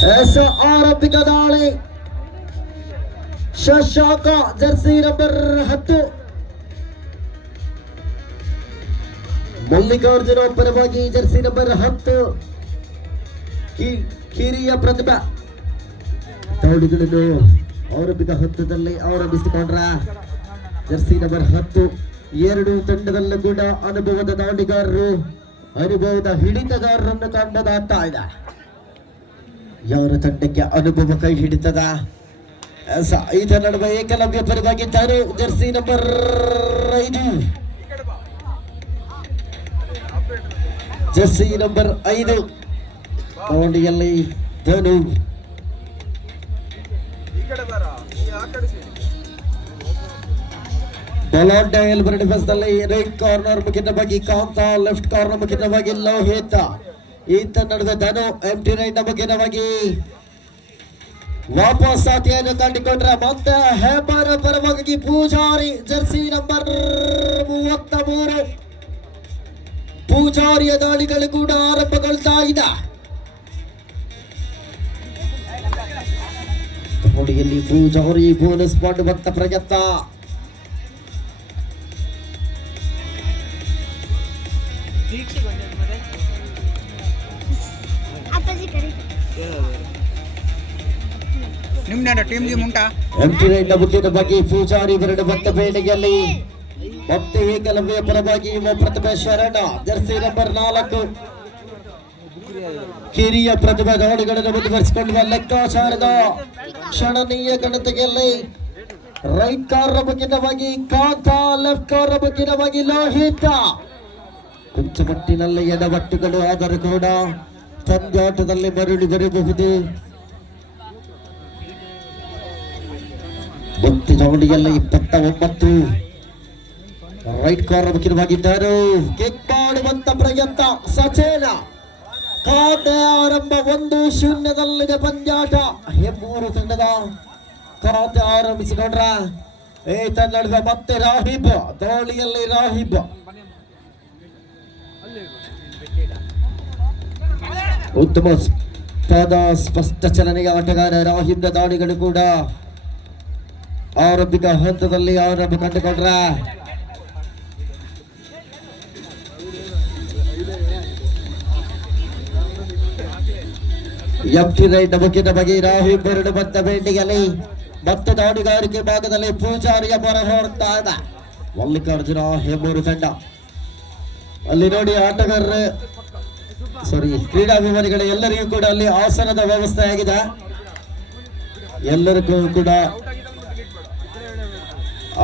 ಆರಂಭಿಕ ದಾಳಿ Shashanka Jersey number 10, Mallikarjuna ಪರವಾಗಿ ಜರ್ಸಿ ನಂಬರ್ 10 ಕಿರಿಯ ಪ್ರತಿಭಾ ದಾಳಿಗಳನ್ನು ಆರಂಭಿಕ ಹಂತದಲ್ಲಿ ಆರಂಭಿಸಿಕೊಂಡ್ರ ಜರ್ಸಿ ನಂಬರ್ 10. ಎರಡು ತಂಡದಲ್ಲೂ ಕೂಡ ಅನುಭವದ ದಾಳಿಗಾರರು, ಅನುಭವದ ಹಿಡಿತಗಾರರನ್ನು ಕಂಡದಾಗ್ತಾ ಇದೆ. ಯಾರ ತಂಡಕ್ಕೆ ಅನುಭವ ಕೈ ಹಿಡಿತದ? ಇದರ ನಡುವೆ ಏಕಲವ್ಯ ಪರವಾಗಿದ್ದಾರೆ ಜರ್ಸಿ ನಂಬರ್ 5, ಜರ್ಸಿ ನಂಬರ್ 5 ದಾಳಿಯಲ್ಲಿ ಧನು. ಬಲಾಢ್ಯ ಡಿಫೆನ್ಸ್ನಲ್ಲಿ ರೈಟ್ ಕಾರ್ನರ್ ಮುಖಿತವಾಗಿ ಕಾಂತ, ಲೆಫ್ಟ್ ಕಾರ್ನರ್ ಮುಖಿತವಾಗಿ ಲೋಹಿತ. ಈತ ನಡುವೆ ಧನು ಎಂಟಿ ರೈಟ್ ಮುಖಿತವಾಗಿ ವಾಪಸ್ ಸಾತಿಯನ್ನು ಕಂಡುಕೊಂಡ್ರೆ ಮತ್ತೆ ಹೇಮರ ಪರವಾಗಿ ಪೂಜಾರಿ ಜರ್ಸಿ ನಂಬರ್ 33. ಪೂಜಾರಿಯ ದಾಳಿಗಳು ಕೂಡ ಆರಂಭಗೊಳ್ತಾ ಇದೆ. ದಾಳಿಯಲ್ಲಿ ಪೂಜಾರಿ ಬೋನಸ್ ಮಾಡುವಂತ ಪ್ರಯತ್ನ. ಬಗ್ಗೆ ಪೂಜಾರಿ ಬರೆಡುವಂತ ಬೇಡಿಕೆಯಲ್ಲಿ ಮತ್ತೆ ಏಕಲವ್ಯ ಪರವಾಗಿ ಪ್ರತಿಭಾ ಶರಣ ಜರ್ಸಿ ನಂಬರ್ 4 ಕಿರಿಯ ಪ್ರತಿಭಾ ದಾಳಿಗಳನ್ನು ಮುಂದುವರಿಸಿಕೊಳ್ಳುವ ಲೆಕ್ಕಾಚಾರದ ಕ್ಷಣನೀಯ ಗಣತೆಯಲ್ಲಿ ರೈಟ್ ಕಾರ್ನ ಮುಖಿತವಾಗಿ ಕಾಂತ, ಲೆಫ್ಟ್ ಕಾರ್ನ ಮುಖಿತವಾಗಿ ಲೋಹಿತ. ಕೊಂಚಮಟ್ಟಿನಲ್ಲಿ ಎಡವಟ್ಟುಗಳು ಆದರೂ ಕೂಡ ಪಂದ್ಯಾಟದಲ್ಲಿ ಮರಳಿ ಬರಬಹುದು. ಮತ್ತೆ ದಾಳಿಯಲ್ಲಿ 29 ರೈಟ್ ಕಾರ್ನರ್ ಮುಖಿತವಾಗಿದ್ದರು. ಕಿಕ್ ಮಾಡುವಂತ ಪ್ರಯತ್ನ ಸಚೇನ. ಖಾತೆ ಆರಂಭ 1-0 ಪಂದ್ಯಾಟ. ಮೂರು ತಂಡದ ಖಾತೆ ಆರಂಭಿಸಿಕೊಂಡ್ರ ಈತ ನಡುವೆ ಮತ್ತೆ ರಾಹಿಬ್. ದಾಳಿಯಲ್ಲಿ ರಾಹಿಬ್ ಉತ್ತಮ ಸ್ಪಷ್ಟ ಚಲನೆಯ ಆಟಗಾರ. ರಾಹಿಬ್ನ ದಾಳಿಗಳು ಕೂಡ ಆರಂಭಿಕ ಹಂತದಲ್ಲಿ ಆರಂಭ ಕಂಡುಕೊಂಡ್ರ ಎಂಟಿ ರೈಟ್ ಮುಖಿನ ಬಗ್ಗೆ ರಾಹಿಬ್ ಬರೆಡುವಂತ ಬೇಟಿಗೆಯಲ್ಲಿ ಮತ್ತೆ ದಾಳಿಗಾರಿಕೆ ಭಾಗದಲ್ಲಿ ಪೂಜಾರಿಯ ಬರ ಹೊರಡ್ತಾ ಇದೆ ಮಲ್ಲಿಕಾರ್ಜುನ ಹೆಮ್ಮೂರು ತಂಡ. ಅಲ್ಲಿ ನೋಡಿ ಆಟಗಾರರ ಕ್ರೀಡಾಭಿಮಾನಿಗಳ ಎಲ್ಲರಿಗೂ ಕೂಡ ಅಲ್ಲಿ ಆಸನದ ವ್ಯವಸ್ಥೆ ಆಗಿದೆ. ಎಲ್ಲರಿಗೂ ಕೂಡ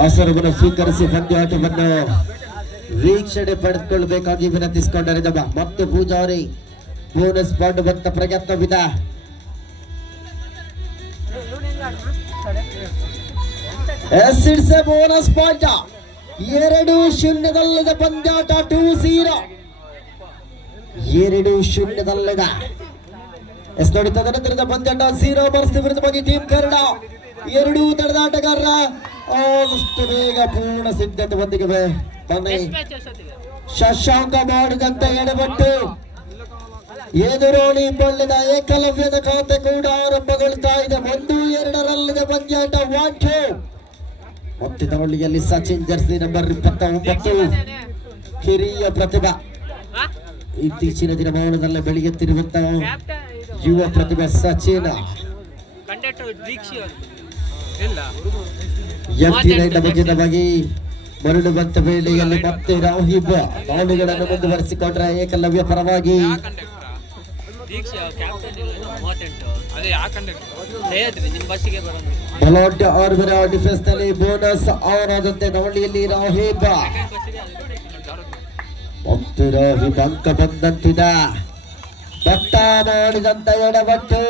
ಆಸನವನ್ನು ಸ್ವೀಕರಿಸಿ ಪಂದ್ಯಾಟವನ್ನು ವೀಕ್ಷಣೆ ಪಡೆದುಕೊಳ್ಳಬೇಕಾಗಿ ವಿನಂತಿಸಿಕೊಂಡಿದ್ದ ಮತ್ತೆ ಪೂಜಾರಿ ಬೋನಸ್ ಮಾಡುವಂತ ಪ್ರಯತ್ನವಿದೆ. Bonus point 2-0 ಪಂದ್ಯಾಟ. 2-0 2-0 ನೋಡಿ. ತದನಂತರದ ಪಂದ್ಯಾಟ 0 ಬರ್ಸ್ ವಿರುದ್ಧವಾಗಿ ಟೀಮ್ ಕನ್ನಡ. ಎರಡೂ ತಂಡದ ಆಟಗಾರರ ಆದಷ್ಟು ಬೇಗ ಪೂರ್ಣ ಸಿದ್ಧತೆ ಹೊಂದಿಗೆ ಬನ್ನಿ. ಶಶಾಂಕ ಮಾಡಿದಂತೆ ಎಡಬಟ್ಟು ಎದುರೋಣಿ ಬಳ್ಳಿದ ಏಕಲವ್ಯದ ಖಾತೆ ಕೂಡ ಆರಂಭಗೊಳ್ತಾ ಇದೆ. 1-2 ಪಂದ್ಯಾಟ. 1-2 ಮತ್ತೆ ದಾಳಿಯಲ್ಲಿ ಸಚಿನ್ ಜರ್ಸಿ ನಂಬರ್ 29 ಕಿರಿಯ ಪ್ರತಿಭಾ. ಇತ್ತೀಚಿನ ದಿನಮಾನದಲ್ಲಿ ಬೆಳೆಯುತ್ತಿರುವಂತಹ ಯುವ ಪ್ರತಿಭೆ ಸಚಿನ್. ಬಗ್ಗೆ ಮರಳುವಂತ ವೇಳೆಯಲ್ಲಿ ಮತ್ತೆ ರಾಹಿಬ್ ದಾಳಿಗಳನ್ನು ಮುಂದುವರಿಸಿಕೊಂಡ್ರೆ ಏಕಲವ್ಯ ಪರವಾಗಿ ಬಲಾಢ್ಯ ಆರ್ವರ ಡಿಫೆನ್ಸ್ ನಲ್ಲಿ ಬೋನಸ್ ಆನ್ ಆದಂತೆ ದಾಳಿಯಲ್ಲಿ ರಾಹಿಬ್ ಮತ್ತೆ ರಾಹಿಬ್ ಅಂಕ ಬಂದಂತಿದೆ. ಬಟ್ಟ ಮಾಡಿದಂತ ಎಡಬಟ್ಟು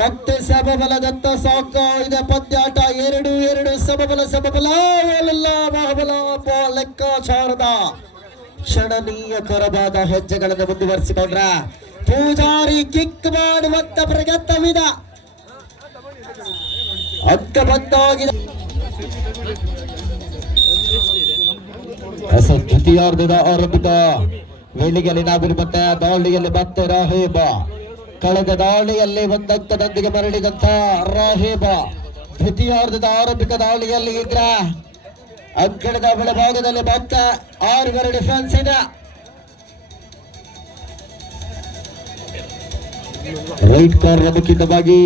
ಮತ್ತೆ ಸಮಬಲದಂತ ಸಾಕ ಇದೆ ಪಂದ್ಯಾಟ. 2-2 ಸಮಬಲ ಮಹಾಬಲ ಲೆಕ್ಕಾಚಾರದ ಕ್ಷಣನೀಯಕರವಾದ ಹೆಜ್ಜೆಗಳನ್ನು ಮುಂದುವರಿಸಿಕೊಂಡ್ರ ಪೂಜಾರಿ ಕಿಕ್ ಮಾಡುವಂತ ಪ್ರಯತ್ನವಿದೆ. ಅಂಕ ಬಂದಾಗಿದೆ. ದ್ವಿತೀಯಾರ್ಧದ ಆರಂಭಿಕ ವೇಳೆಯಲ್ಲಿ ನಾವಿರುವಂತೆ ದಾಳಿಯಲ್ಲಿ ಮತ್ತೆ ರಾಹಿಬ್ ಕಳೆದ ದಾಳಿಯಲ್ಲಿ ಒಂದಂಕದೊಂದಿಗೆ ಮರಳಿದಂತ ರಾಹಿಬ ದ್ವಿತೀಯಾರ್ಧದ ಆರಂಭಿಕ ದಾಳಿಯಲ್ಲಿ ಇದ್ರ ಅಂಕಣದ ಬಲಭಾಗದಲ್ಲಿ ಮತ್ತೆ 6 ಡಿಫೆನ್ಸ್ ಇದೆ. ರೈಟ್ ಕಾರ್ನರ್ ಮುಖ್ಯವಾಗಿ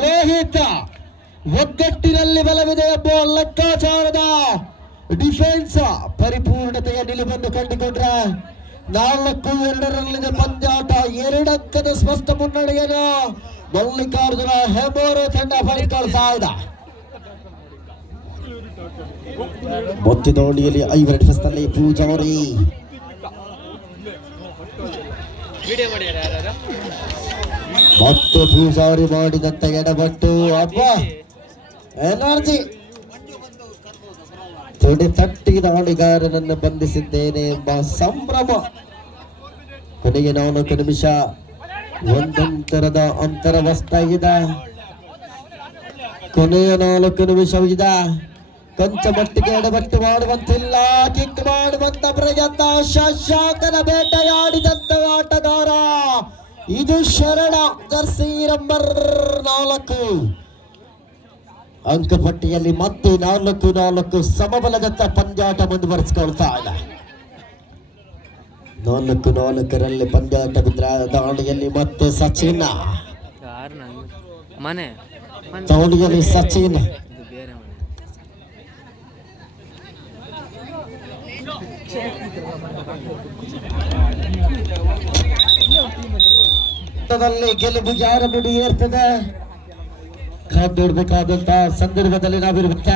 ಲೋಹಿತ ಒಗ್ಗಟ್ಟಿನಲ್ಲಿ ಬಲವಿದೆ ಎಂಬ ಲೆಕ್ಕಾಚಾರದ ಡಿಫೆನ್ಸ್ ಪರಿಪೂರ್ಣತೆಯ ನಿಲುವನ್ನು ಕಂಡುಕೊಂಡ್ರೆ 4-2 ಪಂದ್ಯಾಟ 2 ಅಂಕದ ಸ್ಪಷ್ಟ ಮುನ್ನಡೆಯನ್ನು ಮಲ್ಲಿಕಾರ್ಜುನ ಹೆಬೋರು ತಂಡ ಪಡೆದುಕೊಳ್ತಾ ಇದೆ. ಮೊತ್ತ ದೋಣಿಯಲ್ಲಿ 5 ಡಿಫೆನ್ಸ್ ನಲ್ಲಿ ಪೂಜಾರಿ ಮತ್ತು ಪೂಜಾರಿ ಮಾಡಿದಂತ ಎಡಬಟ್ಟು ಅಪ್ಪ ಎನರ್ಜಿ ತೊಡೆ ತಟ್ಟಿದ ದಾಳಿಗಾರನನ್ನು ಬಂಧಿಸಿದ್ದೇನೆ ಎಂಬ ಸಂಭ್ರಮ. ಕೊನೆಗೆ 4 ನಿಮಿಷ ಒಂದಂತರದ ಅಂತರವಸ್ತಾಗಿದೆ. ಕೊನೆಯ 4 ನಿಮಿಷವಿದೆ. ಕೊಂಚ ಮಟ್ಟಿಗೆ ಎಡಬಟ್ಟು ಮಾಡುವಂತಿಲ್ಲ. ಕಿಕ್ ಮಾಡುವಂತ ಪ್ರಯತ್ನ. ಶಶಾಂಕನ ಬೇಟೆಯಾಡಿದಂತ ಆಟಗಾರ ಇದು ಶರಣ ಜರ್ಸಿ ನಂಬರ್ 4. ಅಂಕಪಟ್ಟಿಯಲ್ಲಿ ಮತ್ತೆ 4-4 ಸಮಬಲದತ್ತ ಪಂದ್ಯಾಟ ಮುಂದುವರಿಸಿಕೊಳ್ತಾ ಇದೆ. 4-4 ಪಂದ್ಯಾಟ ಬಿದ್ರ ದಾಳಿಯಲ್ಲಿ ಮತ್ತೆ ಸಚಿನ್ ದಾಳಿಯಲ್ಲಿ ಸಚಿನ್ ಗೆಲುವು ಯಾರ ಮುಡಿ ಏರ್ತದೆ ಕಾದೋಡ್ಬೇಕಾದಂತ ಸಂದರ್ಭದಲ್ಲಿ ನಾವಿರುವಂತ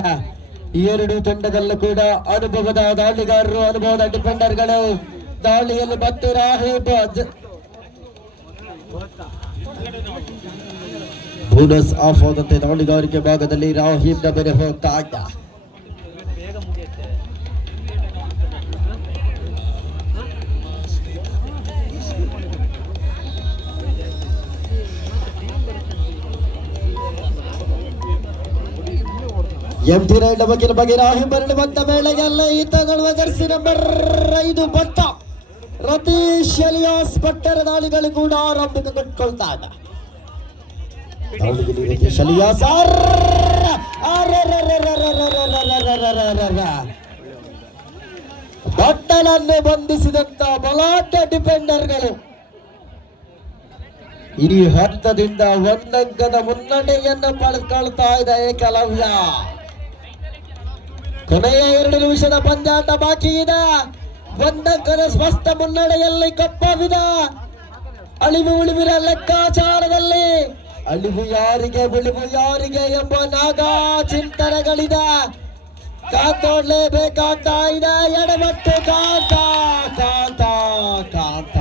2 ತಂಡದಲ್ಲೂ ಕೂಡ ಅನುಭವದ ದಾಳಿಗಾರರು, ಅನುಭವದ ಡಿಫೆಂಡರ್ಗಳು. ದಾಳಿಯಲ್ಲಿ ಮತ್ತೆ ರಾಹಿಬ್ ಬೋನಸ್ ಆಫ್ ಆದಂತೆ ದಾಳಿಗಾರಿಕೆ ಭಾಗದಲ್ಲಿ ರಾಹಿಬ್ ನ ಬೇರೆ ಹೋಗ್ತಾ ಇದ್ದ. ಎಂಟಿ ರೈಡ್ ಬಗ್ಗೆ ರಾಹಿಬ್ ಬಂದ ವೇಳೆಯಲ್ಲ ಈತಗಳು jersey number 5 Bhatta Ratheesh alias ಭಟ್ಟರ ದಾಳಿಗಳು ಕೂಡ ಆರಂಭಿಕ ಕಟ್ಕೊಳ್ತಾ ಇದ್ದ. ರತೀಶ್ ಎಲಿಯಾಸ್ ಭಟ್ಟನನ್ನು ಬಂಧಿಸಿದಂತ ಬಲಾಢ್ಯ ಡಿಫೆಂಡರ್ಗಳು ಈ ಹಂತದಿಂದ 1 ಅಂಕದ ಮುನ್ನಡೆಯನ್ನು ಪಡೆದುಕೊಳ್ತಾ ಇದೆ ಏಕಲವ್ಯ. ಕೊನೆಯ 2 ನಿಮಿಷದ ಪಂದ್ಯಾಟ ಬಾಕಿ ಇದೆ. 1 ಅಂಕದ ಸ್ಪಷ್ಟ ಮುನ್ನಡೆಯಲ್ಲಿ ಕಪ್ಪವಿದೆ. ಅಳಿವು ಉಳಿವಿನ ಲೆಕ್ಕಾಚಾರದಲ್ಲಿ ಅಳಿವು ಯಾರಿಗೆ ಉಳಿವು ಯಾರಿಗೆ ಎಂಬ ನಾಗಾ ಚಿಂತನೆಗಳಿದೆ. ಕಾತೋಡ್ಲೇಬೇಕಾಗ್ತಾ ಇದೆ. ಎಡಬಟ್ಟು ಕಾಂತ ಕಾಂತ ಕಾಂತ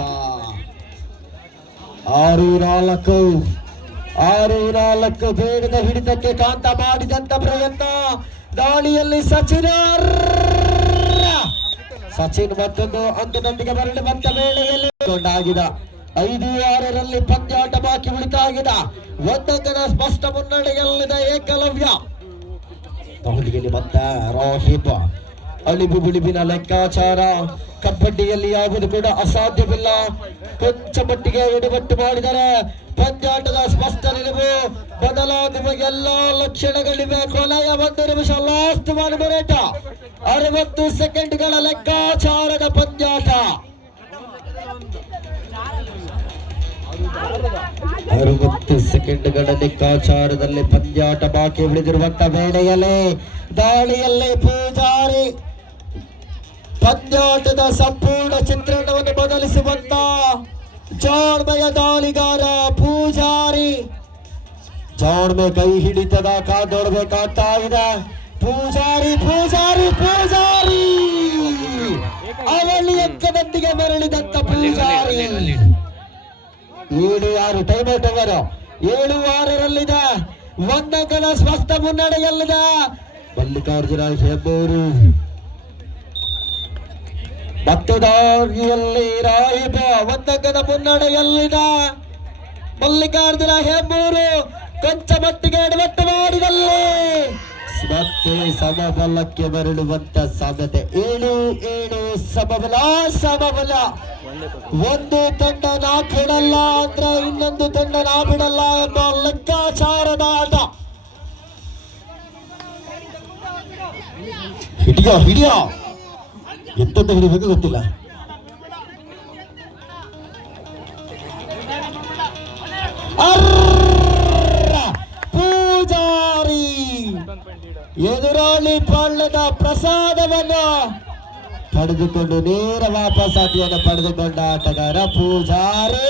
6-4 ಬೇಡದ ಹಿಡಿತಕ್ಕೆ ಕಾಂತ ಮಾಡಿದಂತ ಪ್ರಯತ್ನ. ದಾಳಿಯಲ್ಲಿ ಸಚಿನ್ ಮತ್ತೊಂದು ಅಂಕದೊಂದಿಗೆ ಮರಳುವಂತ ವೇಳೆಯಲ್ಲಿ ಕೊಂಡಾಗಿದೆ. 5-6 ಪಂದ್ಯಾಟ ಬಾಕಿ ಉಳಿತಾಗಿದೆ. 1 ಅಂಕದ ಸ್ಪಷ್ಟ ಮುನ್ನಡೆಯಲ್ಲಿದೆ ಏಕಲವ್ಯ. ದಾಳಿಯಲ್ಲಿ ಮತ್ತೆ ರಾಹಿಬ್ ಅಳಿವು ಬಿಳಿವಿನ ಲೆಕ್ಕಾಚಾರ. ಕಬಡ್ಡಿಯಲ್ಲಿ ಯಾವುದು ಕೂಡ ಅಸಾಧ್ಯವಿಲ್ಲ. ಕೊಂಚ ಮಟ್ಟಿಗೆ ಎಡವಟ್ಟು ಮಾಡಿದರೆ ಪಂದ್ಯಾಟದ ಸ್ಪಷ್ಟ ನಿಲುವು ಬದಲಾಗುವ ಎಲ್ಲಾ ಲಕ್ಷಣಗಳಿವೆ. ಕೊನೆಯ 1 ನಿಮಿಷ ಲಾಸ್ಟ್ 1 ಮಿನಿಟ್ 60 ಸೆಕೆಂಡ್ಗಳ ಲೆಕ್ಕಾಚಾರದ ಪಂದ್ಯಾಟ. 60 ಸೆಕೆಂಡ್ಗಳ ಲೆಕ್ಕಾಚಾರದಲ್ಲಿ ಪಂದ್ಯಾಟ ಬಾಕಿ ಉಳಿದಿರುವಂತ ವೇಳೆಯಲ್ಲಿ ದಾಳಿಯಲ್ಲಿ ಪೂಜಾರಿ ಪಂದ್ಯಾಟದ ಸಂಪೂರ್ಣ ಚಿತ್ರಣವನ್ನು ಬದಲಿಸುವಂತ ಜಾಣ್ಮೆಯ ದಾಳಿಗಾರ ಪೂಜಾರಿ. ಜಾಣ್ಮೆ ಕೈ ಹಿಡಿತದ ಕಾದೋಡ್ಬೇಕಾಗ್ತಾ ಇದೆ. ಪೂಜಾರಿ ಪೂಜಾರಿ ಪೂಜಾರಿ ಅವಳಿ ಅಂಕದೊಂದಿಗೆ ಮರಳಿದಂತ ಪೂಜಾರಿ. 7-6 ಟೈಮ್ ಔಟ್ ಓವರ್ 7-6 1 ಅಂಕದ ಸ್ಪಷ್ಟ ಮುನ್ನಡೆಯಲ್ಲಿದೆ ಮಲ್ಲಿಕಾರ್ಜುನ ಹೆಬ್ಬೂರು. ಮತ್ತೆ ದಾಳಿಯಲ್ಲಿ ರಾಹಿಬ 1 ಅಂಕದ ಮುನ್ನಡೆಯಲ್ಲಿದೆ ಮಲ್ಲಿಕಾರ್ಜುನ ಹೆಬ್ಬೂರು. ಕೊಂಚ ಮಟ್ಟಿಗೆ ಎಡವಟ್ಟು ಮಾಡಿದಲ್ಲಿ ಮತ್ತೆ ಸಮಬಲಕ್ಕೆ ಬರಳುವಂತ ಸಾಧ್ಯತೆ. 7-7 ಸಮಬಲ. ಒಂದು ತಂಡ ನಾ ಬಿಡಲ್ಲ ಅಂದ್ರೆ ಇನ್ನೊಂದು ತಂಡ ನಾ ಬಿಡಲ್ಲ ಎಂಬ ಲೆಕ್ಕಾಚಾರದ ಆಟ. ಹಿಡಿಯೋ ಎಂತಂತ ಹಿಡಿಬೇಕು ಗೊತ್ತಿಲ್ಲ. ಪೂಜಾರಿ ಎದುರಾಳಿ ಪಾಳ್ಯದ ಪ್ರಸಾದವನ್ನು ಪಡೆದುಕೊಂಡು ನೇರ ವಾಪಸಾತಿಯನ್ನು ಪಡೆದುಕೊಂಡ ಆಟಗಾರ ಪೂಜಾರಿ.